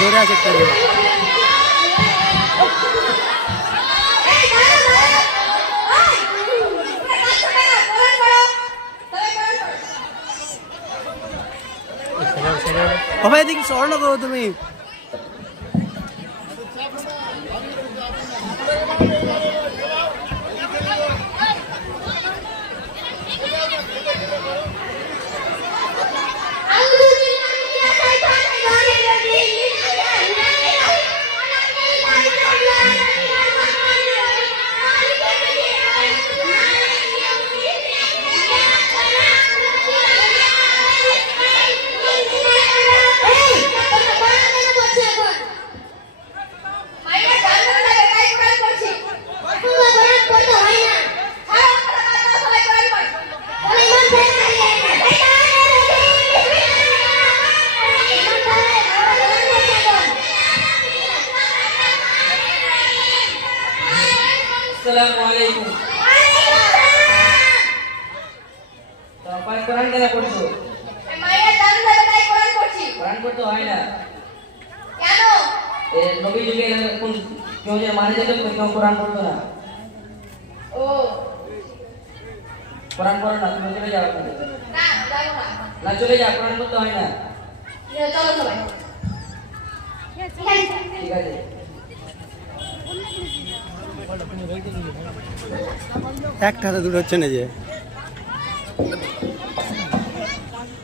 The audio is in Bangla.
ধরে আছে একটা ভাই দেখি স্মরণ করো তুমি Assalamualaikum. Apa Quran kena পড়ছো? মায়ের দাম যাবে তাই কোরআন পড়ছি। কোরআন পড়তে হয় না। কেন? এই নবী যুগে কোন কেউ যে মারা যেত কেউ কোরআন পড়তো না। ও কোরআন পড়ো না তুমি চলে যাও। না যাবো না। না চলে যাও কোরআন পড়তে হয় না। চলো সবাই। ঠিক আছে। একটা হাতে দুটো হচ্ছে না যে